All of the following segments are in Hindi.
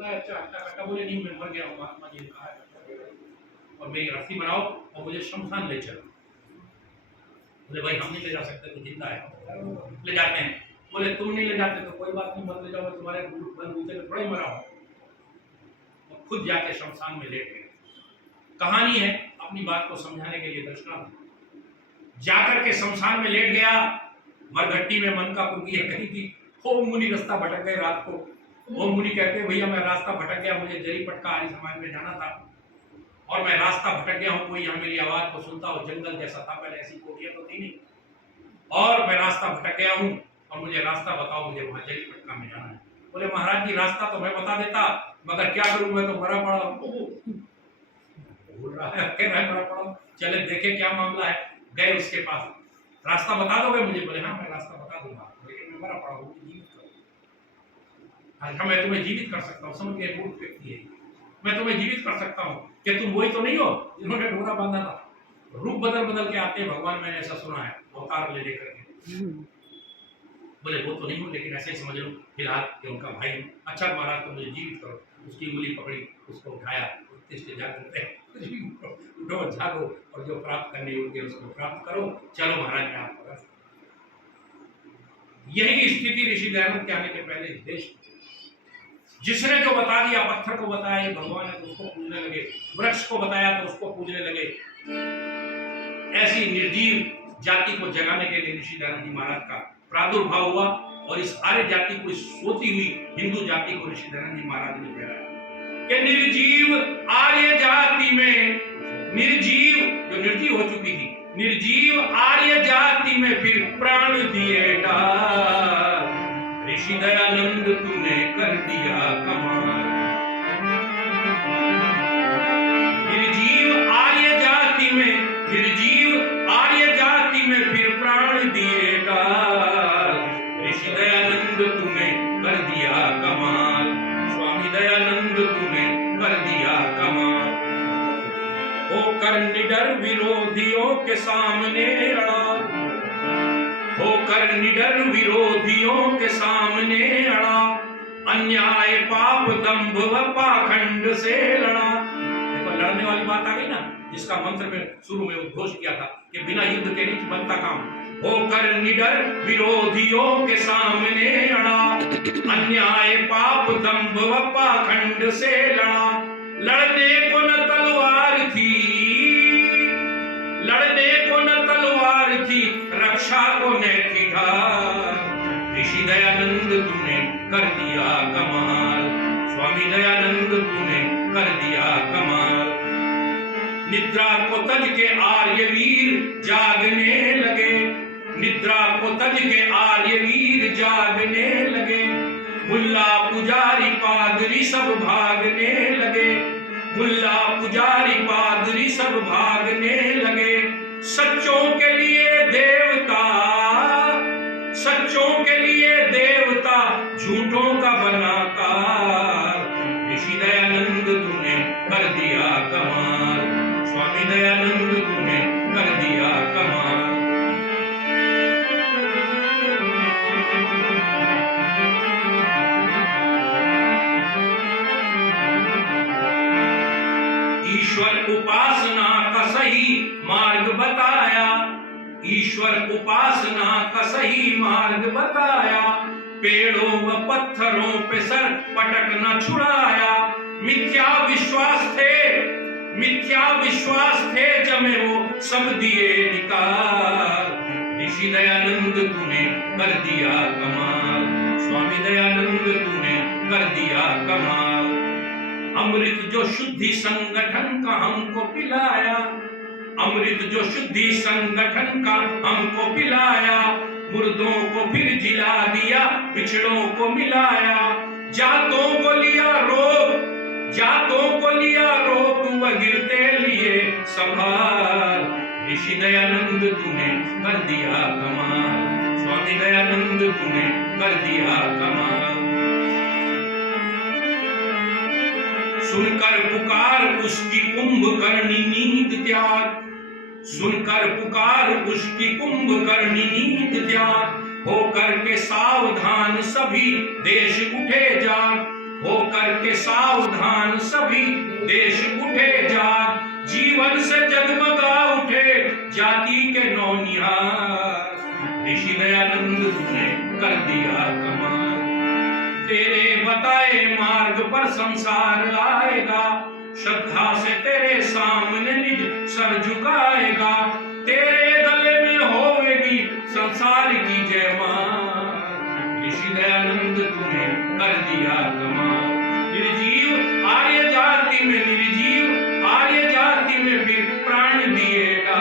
अच्छा अच्छा बेटा, बोले नहीं मैं मर गया हूँ, महात्मा जी ने कहा है और मेरी अर्थी बनाओ और मुझे शमशान ले चलो। बोले भाई हम नहीं ले जा सकते, तो जिंदा है। ले जाते हैं। बोले तुम नहीं ले जाते तो कोई बात नहीं, मत ले जाओ, मैं तुम्हारे बलबूते में थोड़ा ही मरा हूँ। और खुद जाके शमशान में लेट गए। कहानी है अपनी बात को समझाने के लिए दृष्टांत। जाकर के शमशान में लेट गया, मरघट्टी में मन का कुर्गी है कहीं की। ओम मुनि रास्ता भटक गए रात को। ओम मुनि कहते हैं भैया मैं रास्ता भटक गया, मुझे जरीपट का आर्य समाज में जाना था और मैं रास्ता भटक गया हूँ, कोई यहाँ मेरी आवाज को सुनता हो, जंगल जैसा था पहले, ऐसी कोठियां तो थी नहीं, और मैं रास्ता भटक गया हूँ और मुझे रास्ता बताओ, मुझे वहां जरीपटका में जाना है। बोले महाराज जी रास्ता तो मैं बता देता, मगर क्या करूं, मैं तो मरा पड़ा हूं। बोल रहा है कह रहा है मरा पड़ा हूं, चले देखे क्या मामला है। गए उसके पास, रास्ता बता दोगे मुझे? बोले हाँ मैं रास्ता बता दूंगा, लेकिन मैं मरा पड़ा हूँ, जीवित करो। हाँ मैं तुम्हें जीवित कर सकता हूँ, समझ गए मूर्ख व्यक्ति है, मैं तुम्हें जीवित कर सकता हूँ कि तुम वही तो नहीं हो जिन्होंने डोरा बांधा था। रूप बदल बदल के आते हैं भगवान, मैंने ऐसा सुना है, अवतार ले लेकर के। बोले वो तो नहीं हूँ, लेकिन ऐसे ही समझ लो फिलहाल कि उनका भाई। अच्छा महाराज तो मुझे जीवित करो। उसकी उंगली पकड़ी, उसको उठाया, उठो जागो और जो प्राप्त करने योग्य उसको प्राप्त करो, चलो महाराज ने आपको। यही स्थिति ऋषि दयानंद के आने के पहले देश, जिसने जो बता दिया, पत्थर को बताया ये भगवान है तो उसको पूजने लगे, वृक्ष को बताया तो उसको पूजने लगे। ऐसी निर्जीव जाति को जगाने के लिए ऋषि दयानंद जी महाराज का प्रादुर्भाव हुआ और इस आर्य जाति को, इस सोती हुई हिंदू जाति को ऋषि दयानंद जी महाराज ने कहलाया कि निर्जीव आर्य जाति में, निर्जीव जो निर्जीव हो चुकी थी, निर्जीव आर्य जाति में फिर प्राण दिए डाल, ऋषि दयानंद तूने कर दिया कमाल। निर्जीव आर्य जाति में, निर्जीव आर्य जाति में फिर प्राण दिए डाल, ऋषि दयानंद तूने कर दिया कमाल। स्वामी दयानंद तूने कर दिया कमाल। होकर निडर विरोधियों के सामने अड़ा, होकर निडर विरोधियों के सामने अड़ा, अन्याय पाप दंभ व पाखंड से लड़ा। देखो लड़ने वाली बात आ गई ना, जिसका मंत्र में शुरू में उद्घोष किया था कि बिना युद्ध के नहीं बनता काम। होकर निडर विरोधियों के सामने अड़ा, अन्याय पाप दंभ व पाखंड से लड़ा। लड़ने को न तलवार थी, लड़ने को न तलवार थी, रक्षा को न थी ढाल। ऋषि दयानंद तूने कर दिया कमाल। स्वामी दयानंद तूने कर दिया कमाल। निद्रा को तज के आर्यवीर जागने लगे, निद्रा को तज के आर्यवीर जागने लगे। मुल्ला पुजारी पादरी सब भागने लगे, मुल्ला पुजारी पादरी सब भागने लगे। सच्चों के लिए देवता, सच्चों के लिए देवता, झूठों का बना काल। ऋषि दयानंद तूने कर दिया कमाल। स्वामी दयानंद तूने कर दिया कमाल। ईश्वर उपासना का सही मार्ग बताया, ईश्वर उपासना का सही मार्ग बताया। पेड़ों व पत्थरों पे सर पटक न छुड़ाया। मिथ्या विश्वास थे, मिथ्या विश्वास थे जमे वो सब दिए निकाल। ऋषि दयानंद तूने कर दिया कमाल। स्वामी दयानंद तूने कर दिया कमाल। अमृत जो शुद्धि संगठन का हमको पिलाया, अमृत जो शुद्धि संगठन का हमको पिलाया। मुर्दों को फिर जिला दिया, बिछड़ों को मिलाया। जातों को लिया रोक, जातों को लिया रोक, व गिरते लिए संभाल। ऋषि दयानंद तूने कर दिया कमाल। स्वामी दयानंद तूने कर दिया कमाल। सुनकर पुकार उसकी कुंभकर्णी नींद त्याग, सुनकर पुकार उसकी कुंभकर्णी नींद त्याग। होकर के सावधान सभी देश उठे जाग, होकर के सावधान सभी देश उठे जाग, जीवन से जगमगा उठे जाति के नौनिहार। ऋषि दयानंद तूने कर दिया कमाल, तेरे बताए मार्ग पर संसार आएगा, श्रद्धा से तेरे सामने निज सर झुकाएगा, तेरे गले में होगी संसार की जय मां। ऋषि दयानंद तूने कर दिया कमाल, निर्जीव आर्य जाति में, निर्जीव आर्य जाति में फिर प्राण दिएगा।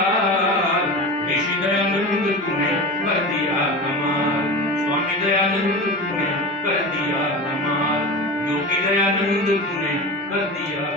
ऋषि दयानंद तूने कर दिया कमाल, स्वामी दयानंद तूने कर दिया कमाल, योगी दयानंद तूने कर दिया